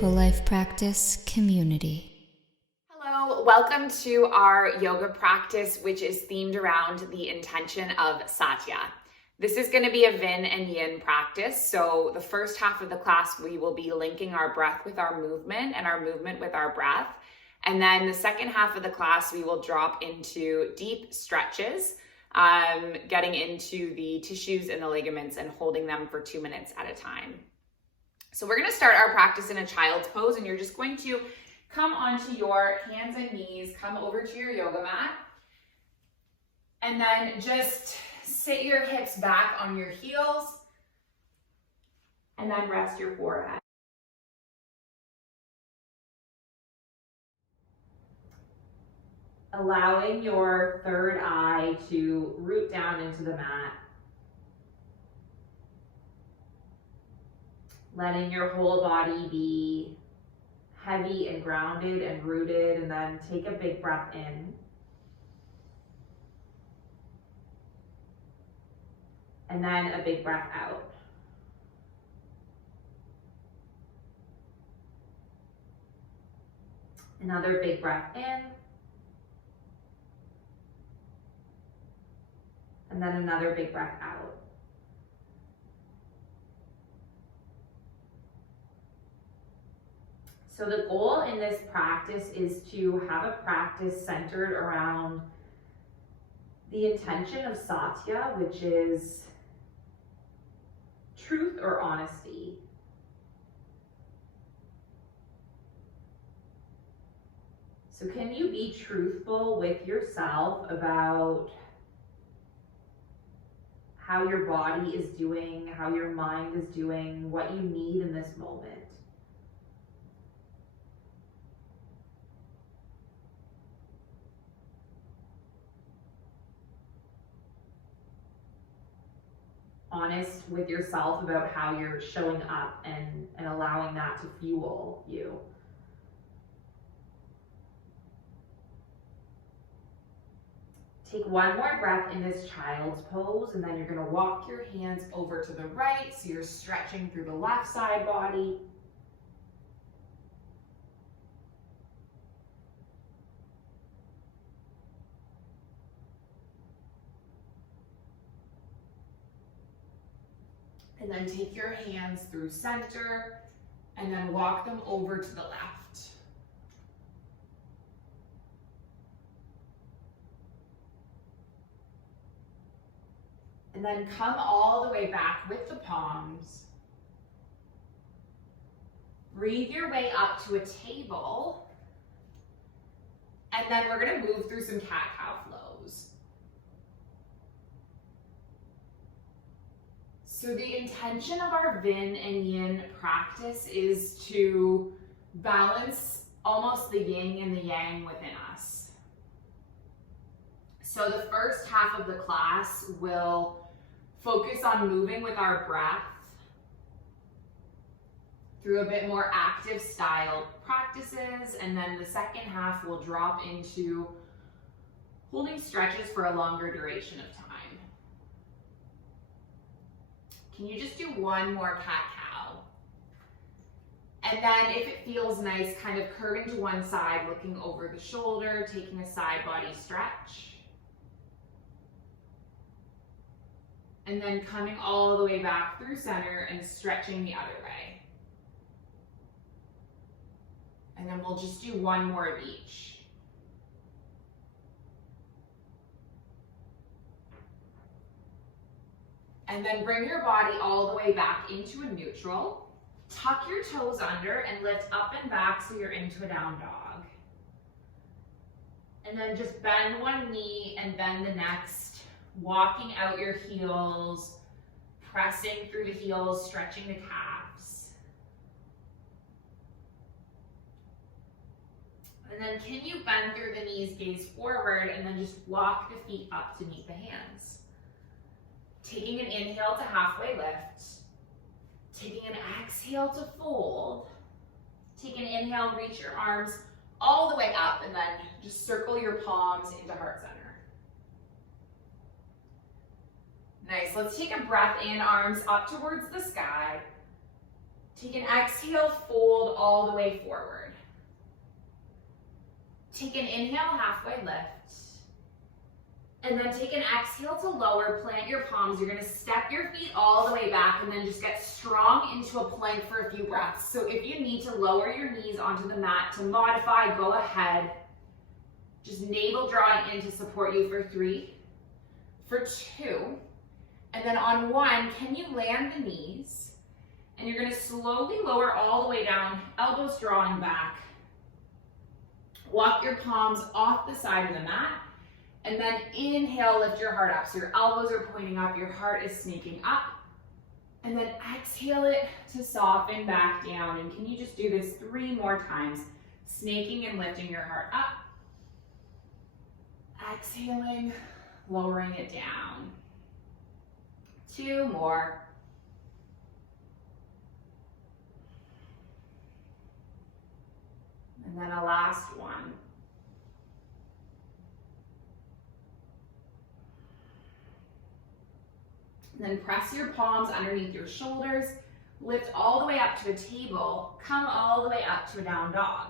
Mindful Life Practice community. Hello, welcome to our yoga practice, which is themed around the intention of Satya. This is going to be a Vin and Yin practice. So the first half of the class, we will be linking our breath with our movement and our movement with our breath. And then the second half of the class, we will drop into deep stretches, getting into the tissues and the ligaments and holding them for 2 minutes at a time. So we're going to start our practice in a child's pose, and you're just going to come onto your hands and knees, come over to your yoga mat, and then just sit your hips back on your heels, and then rest your forehead. Allowing your third eye to root down into the mat. Letting your whole body be heavy and grounded and rooted, and then take a big breath in. And then a big breath out. Another big breath in. And then another big breath out. So the goal in this practice is to have a practice centered around the intention of Satya, which is truth or honesty. So can you be truthful with yourself about how your body is doing, how your mind is doing, what you need in this moment? Honest with yourself about how you're showing up and allowing that to fuel you. Take one more breath in this child's pose, and then you're going to walk your hands over to the right, so you're stretching through the left side body. And then take your hands through center, and then walk them over to the left. And then come all the way back with the palms. Breathe your way up to a table. And then we're going to move through some cat-cow flows. So the intention of our Vin and Yin practice is to balance almost the yin and the yang within us. So the first half of the class will focus on moving with our breath through a bit more active style practices, and then the second half will drop into holding stretches for a longer duration of time. Can you just do one more cat-cow? And then if it feels nice, kind of curve into one side, looking over the shoulder, taking a side body stretch. And then coming all the way back through center and stretching the other way. And then we'll just do one more of each. And then bring your body all the way back into a neutral. Tuck your toes under and lift up and back so you're into a down dog. And then just bend one knee and bend the next, walking out your heels, pressing through the heels, stretching the calves. And then can you bend through the knees, gaze forward, and then just walk the feet up to meet the hands. Taking an inhale to halfway lift. Taking an exhale to fold. Take an inhale, reach your arms all the way up, and then just circle your palms into heart center. Nice, let's take a breath in, arms up towards the sky. Take an exhale, fold all the way forward. Take an inhale, halfway lift. And then take an exhale to lower, plant your palms. You're gonna step your feet all the way back and then just get strong into a plank for a few breaths. So if you need to lower your knees onto the mat to modify, go ahead. Just navel drawing in to support you for 3, for 2. And then on 1, can you land the knees? And you're gonna slowly lower all the way down, elbows drawing back. Walk your palms off the side of the mat. And then inhale, lift your heart up. So your elbows are pointing up, your heart is sneaking up. And then exhale it to soften back down. And can you just do this 3 more times? Snaking and lifting your heart up. Exhaling, lowering it down. 2 more. And then a last one. And then press your palms underneath your shoulders, lift all the way up to a table, come all the way up to a down dog.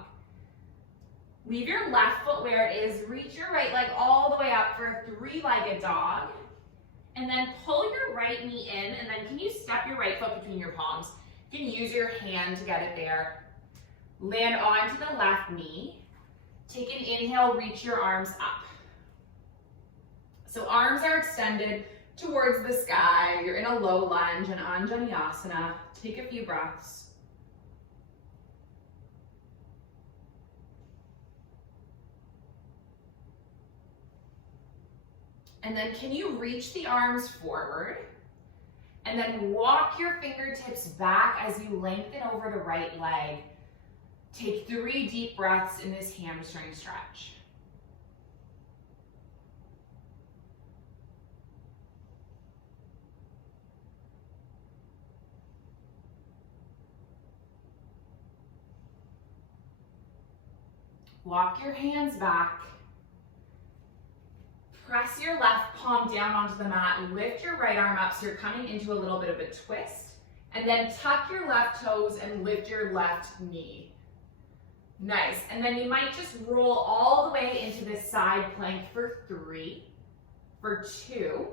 Leave your left foot where it is, reach your right leg all the way up for a 3-legged dog, and then pull your right knee in, and then can you step your right foot between your palms? You can use your hand to get it there. Land onto the left knee. Take an inhale, reach your arms up. So arms are extended towards the sky. You're in a low lunge, an Anjaneyasana. Take a few breaths. And then can you reach the arms forward? And then walk your fingertips back as you lengthen over the right leg. Take 3 deep breaths in this hamstring stretch. Walk your hands back. Press your left palm down onto the mat. Lift your right arm up so you're coming into a little bit of a twist. And then tuck your left toes and lift your left knee. Nice. And then you might just roll all the way into this side plank for 3, for 2.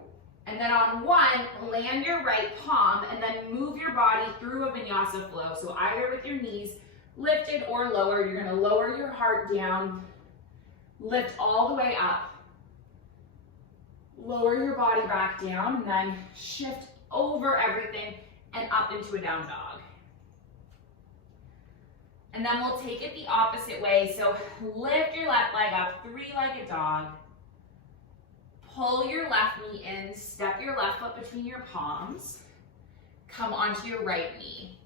And then on 1, land your right palm and then move your body through a vinyasa flow. So either with your knees lifted or lower, you're going to lower your heart down, lift all the way up, lower your body back down, and then shift over everything and up into a down dog. And then we'll take it the opposite way. So lift your left leg up, 3-legged dog. Pull your left knee in, step your left foot between your palms. Come onto your right knee.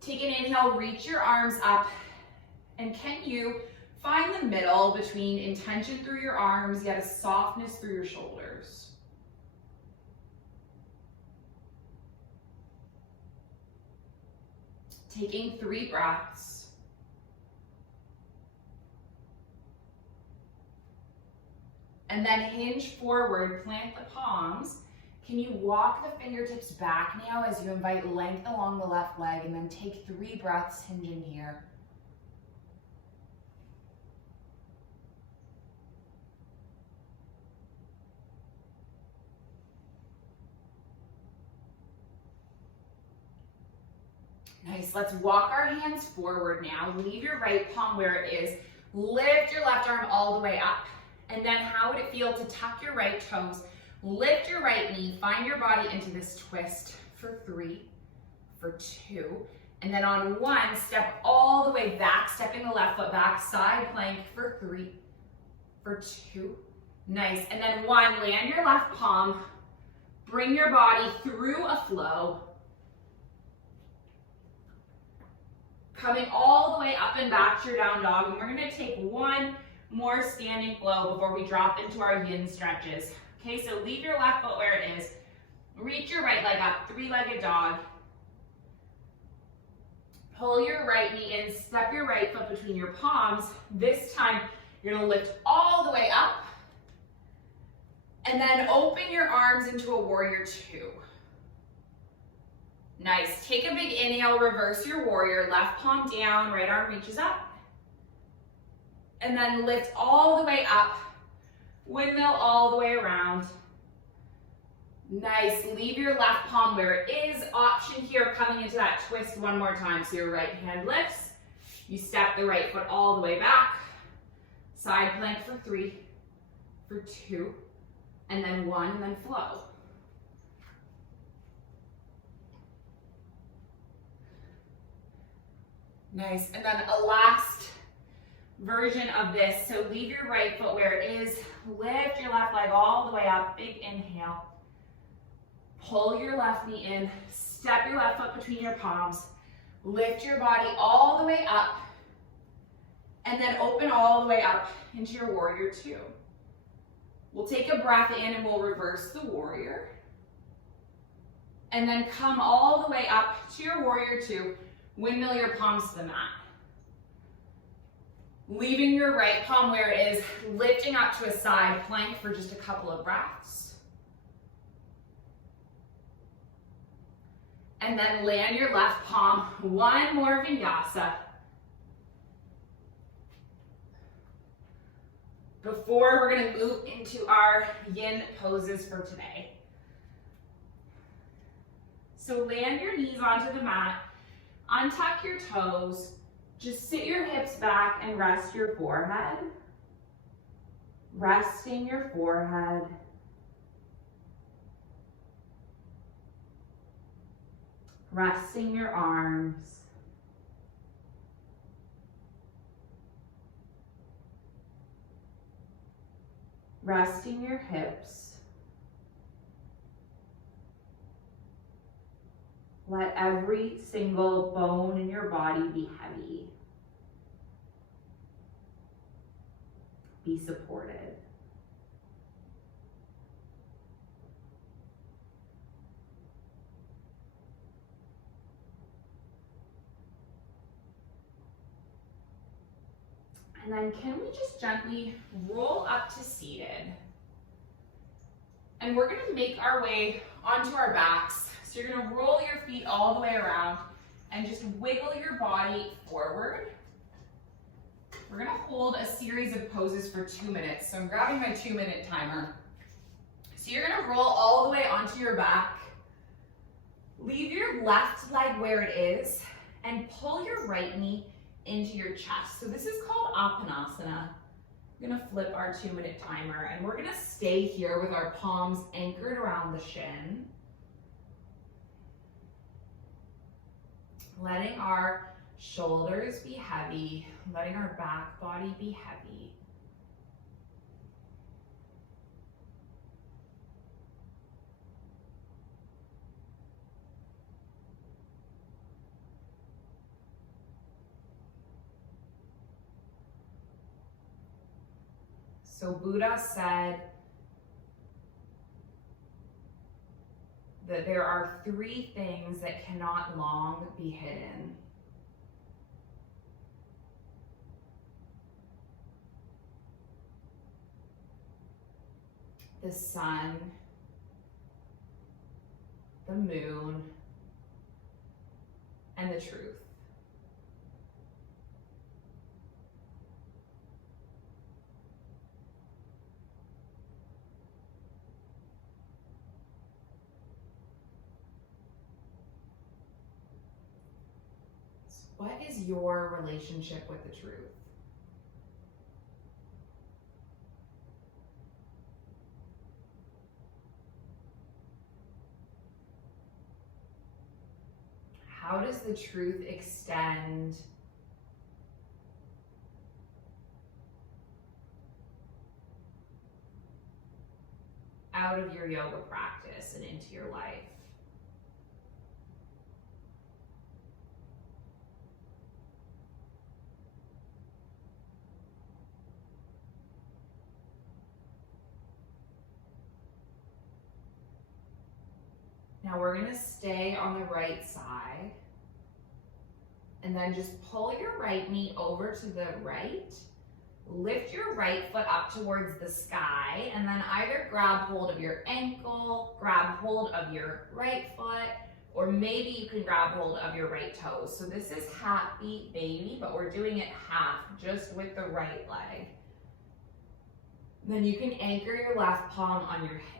Take an inhale, reach your arms up. And can you find the middle between intention through your arms, yet a softness through your shoulders? Taking 3 breaths. And then hinge forward, plant the palms. Can you walk the fingertips back now as you invite length along the left leg, and then take 3 breaths hinging here. Nice, let's walk our hands forward now. Leave your right palm where it is. Lift your left arm all the way up. And then how would it feel to tuck your right toes, lift your right knee, find your body into this twist for 3, for 2. And then on 1, step all the way back, stepping the left foot back, side plank for 3, for 2. Nice, and then 1, land your left palm, bring your body through a flow. Coming all the way up and back to your down dog, and we're gonna take 1 more standing flow before we drop into our yin stretches. Okay, so leave your left foot where it is. Reach your right leg up, 3-legged dog. Pull your right knee in, step your right foot between your palms. This time, you're gonna lift all the way up. And then open your arms into a warrior 2. Nice. Take a big inhale, reverse your warrior, left palm down, right arm reaches up. And then lift all the way up, windmill all the way around. Nice, leave your left palm where it is. Option here, coming into that twist one more time. So your right hand lifts, you step the right foot all the way back. Side plank for 3, for 2, and then 1, and then flow. Nice, and then a last version of this. So leave your right foot where it is, lift your left leg all the way up, big inhale. Pull your left knee in, step your left foot between your palms, lift your body all the way up, and then open all the way up into your warrior 2. We'll take a breath in and we'll reverse the warrior. And then come all the way up to your warrior 2. Windmill your palms to the mat. Leaving your right palm where it is, lifting up to a side plank for just a couple of breaths. And then land your left palm, one more vinyasa. Before we're gonna move into our yin poses for today. So land your knees onto the mat, untuck your toes, just sit your hips back and rest your forehead. Resting your forehead. Resting your arms. Resting your hips. Let every single bone in your body be heavy. Be supported. And then can we just gently roll up to seated? And we're gonna make our way onto our backs. So you're gonna roll your feet all the way around and just wiggle your body forward. We're gonna hold a series of poses for 2 minutes. So I'm grabbing my 2-minute timer. So you're gonna roll all the way onto your back. Leave your left leg where it is and pull your right knee into your chest. So this is called Apanasana. We're gonna flip our 2-minute timer and we're gonna stay here with our palms anchored around the shin. Letting our shoulders be heavy, letting our back body be heavy. So Buddha said that there are 3 things that cannot long be hidden. The sun, the moon, and the truth. What is your relationship with the truth? How does the truth extend out of your yoga practice and into your life? Now we're gonna stay on the right side and then just pull your right knee over to the right, lift your right foot up towards the sky, and then either grab hold of your ankle, grab hold of your right foot, Or maybe you can grab hold of your right toes. So this is happy baby, but we're doing it half, just with the right leg. Then you can anchor your left palm on your hip.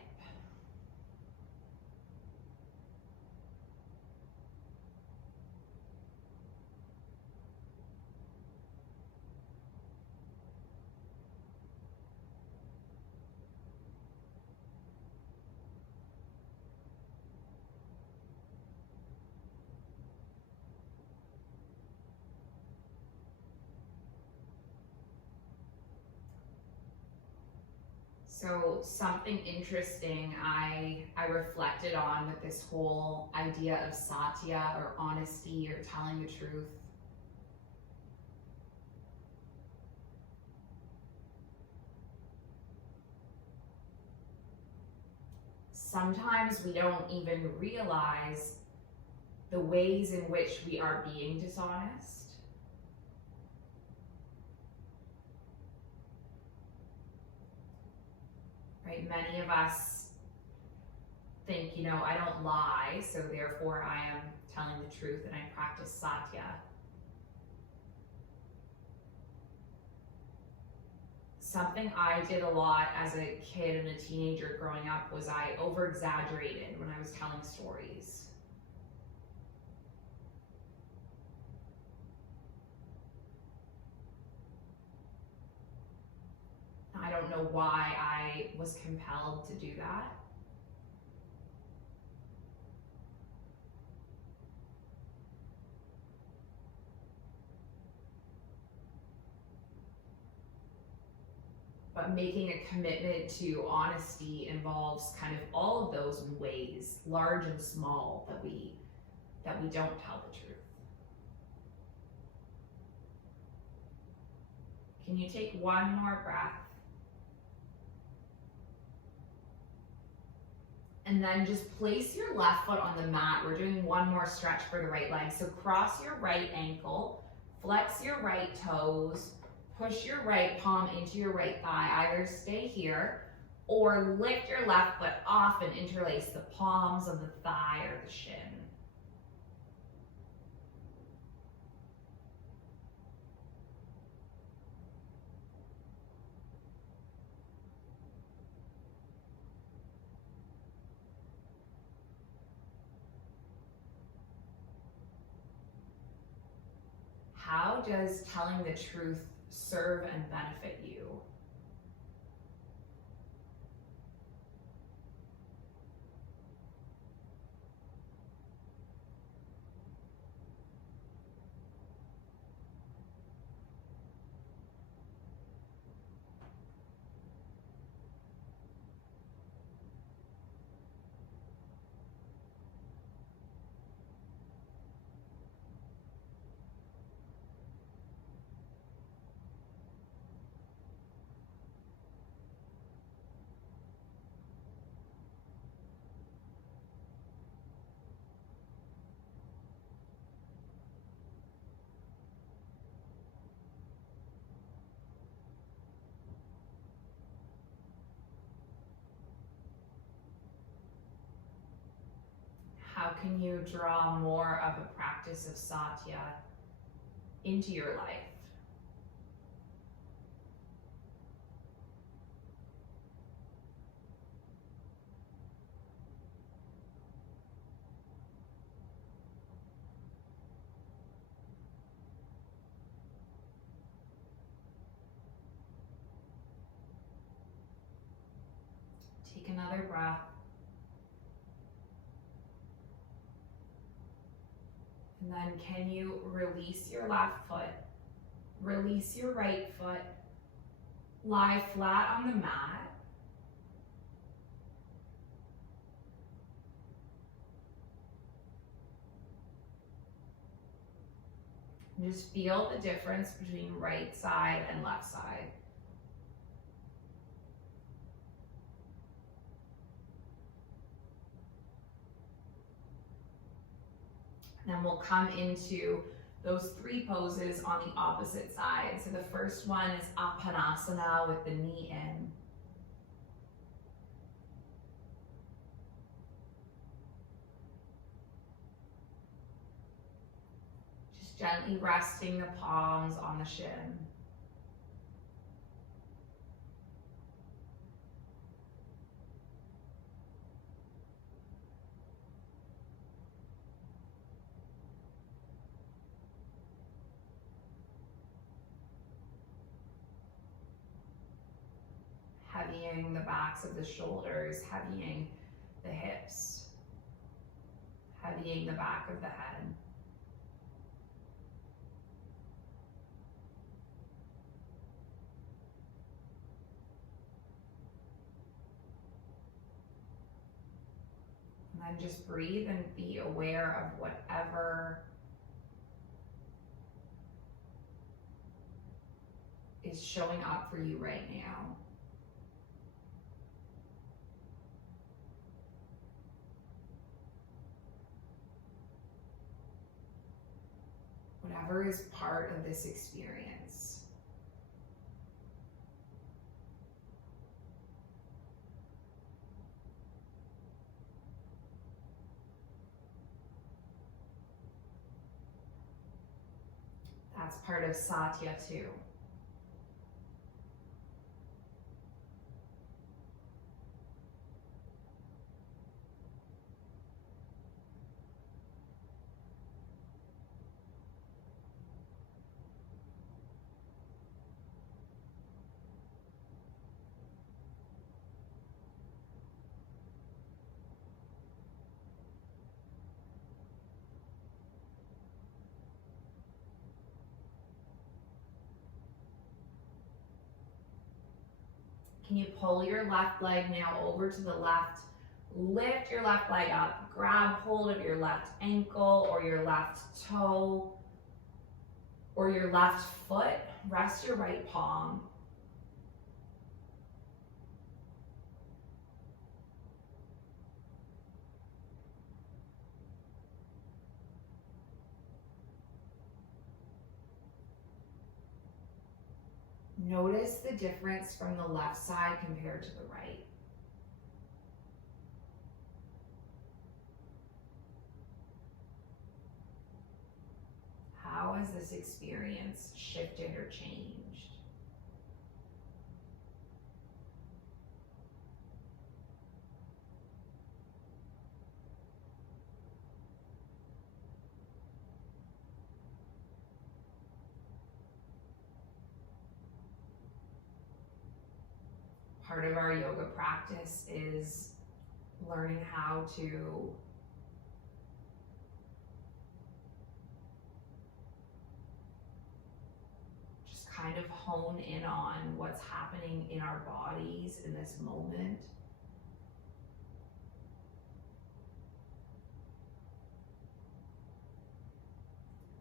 So something interesting I reflected on with this whole idea of satya, or honesty, or telling the truth. Sometimes we don't even realize the ways in which we are being dishonest. Right? Many of us think, I don't lie, so therefore I am telling the truth and I practice satya. Something I did a lot as a kid and a teenager growing up was I over-exaggerated when I was telling stories. I don't know why I was compelled to do that. But making a commitment to honesty involves kind of all of those ways, large and small, that we don't tell the truth. Can you take one more breath? And then just place your left foot on the mat. We're doing one more stretch for the right leg. So cross your right ankle, flex your right toes, push your right palm into your right thigh. Either stay here or lift your left foot off and interlace the palms of the thigh or the shin. How does telling the truth serve and benefit you? How can you draw more of a practice of satya into your life? Take another breath. And then can you release your left foot, release your right foot, lie flat on the mat. And just feel the difference between right side and left side. Then we'll come into those three poses on the opposite side. So the first one is Apanasana with the knee in. Gently resting the palms on the shin. Heavying the backs of the shoulders, heavying the hips, heavying the back of the head. And then just breathe and be aware of whatever is showing up for you right now. Whatever is part of this experience. That's part of Satya too. Can you pull your left leg now over to the left? Lift your left leg up. Grab hold of your left ankle or your left toe or your left foot. Rest your right palm. Notice the difference from the left side compared to the right. How has this experience shifted or changed? Part of our yoga practice is learning how to just kind of hone in on what's happening in our bodies in this moment.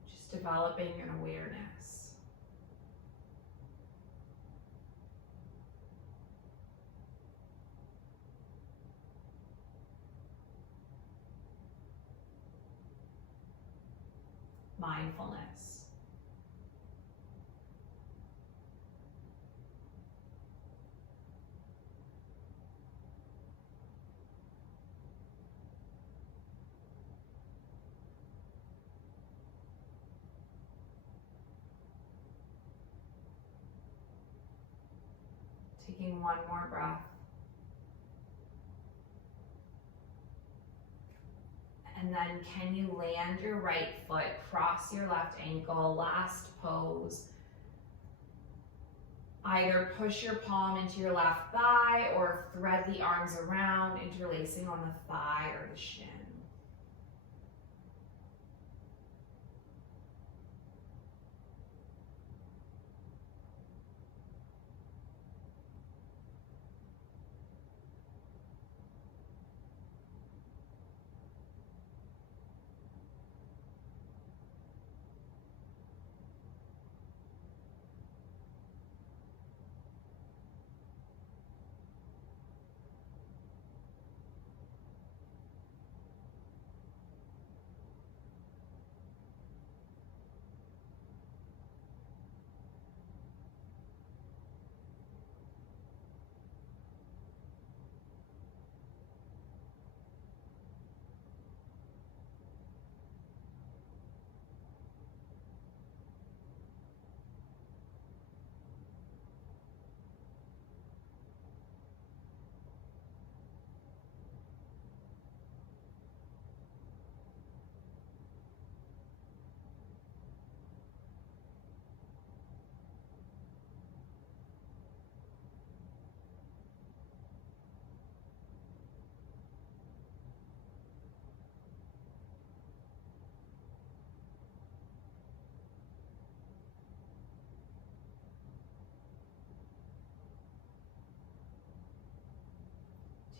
Just developing an awareness. Mindfulness. Taking one more breath. And then can you land your right foot, cross your left ankle, last pose. Either push your palm into your left thigh or thread the arms around, interlacing on the thigh or the shin.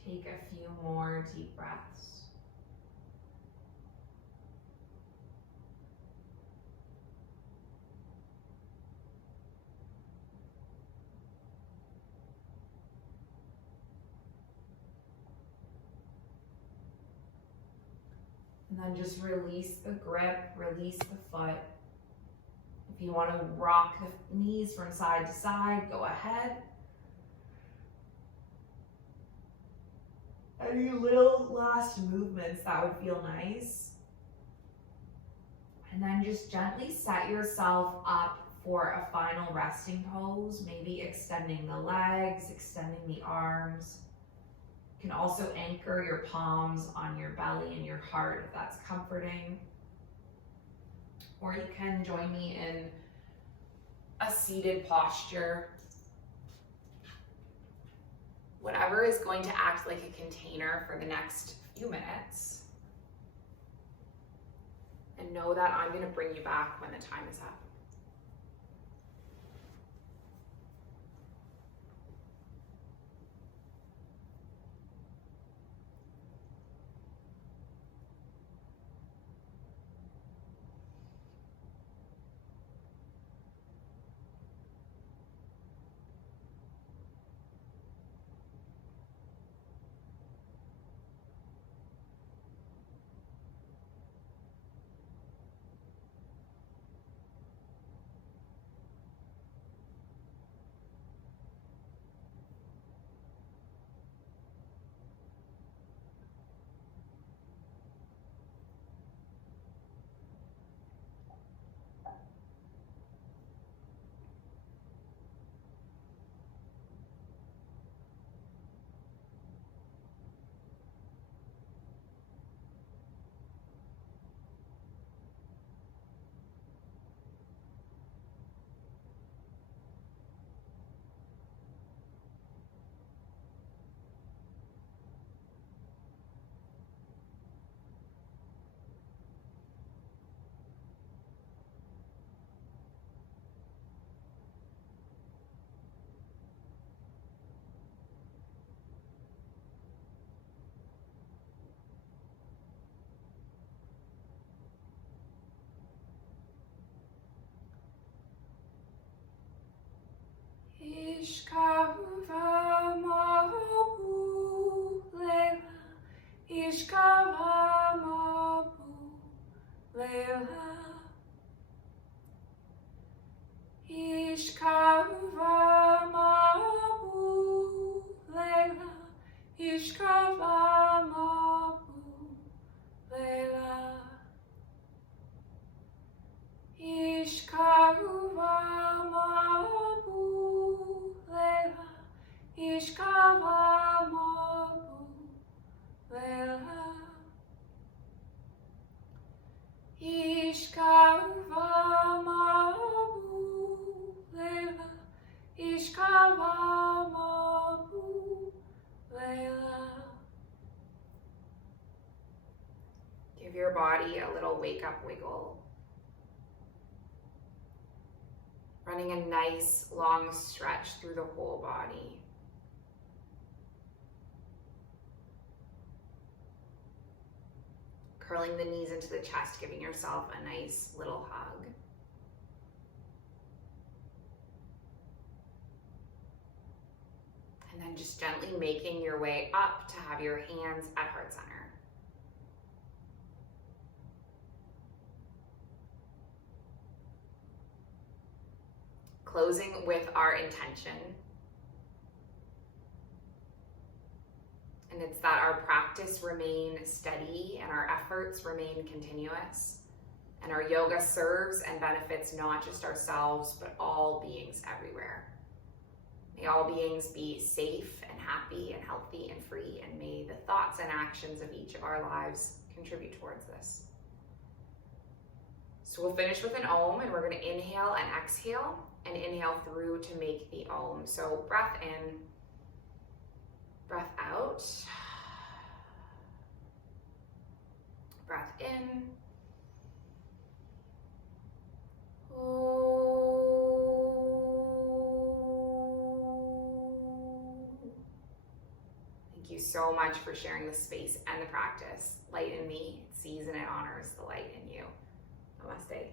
Take a few more deep breaths. And then just release the grip, release the foot. If you want to rock the knees from side to side, go ahead. Any little last movements that would feel nice. And then just gently set yourself up for a final resting pose, maybe extending the legs, extending the arms. You can also anchor your palms on your belly and your heart if that's comforting. Or you can join me in a seated posture. Whatever is going to act like a container for the next few minutes. And know that I'm going to bring you back when the time is up. Ishkava Mabu Lela, Ishkava Mabu Lela, Ishkava Mabu Lela, Ishkava Mabu Lela, Ishkava Mabu Lela, Ishkava Mabu Lela, Ishkava Mabu Lela, Ishkava Mabu Lela. Give your body a little wake up wiggle. Running a nice long stretch through the whole body. Curling the knees into the chest, giving yourself a nice little hug. And then just gently making your way up to have your hands at heart center. Closing with our intention. And it's that our practice remain steady and our efforts remain continuous. And our yoga serves and benefits not just ourselves, but all beings everywhere. May all beings be safe and happy and healthy and free, and may the thoughts and actions of each of our lives contribute towards this. So we'll finish with an Om, and we're going to inhale and exhale, and inhale through to make the Om. So breath in, breath out, breath in, Thank you so much for sharing the space and the practice. Light in me sees and it honors the light in you. Namaste.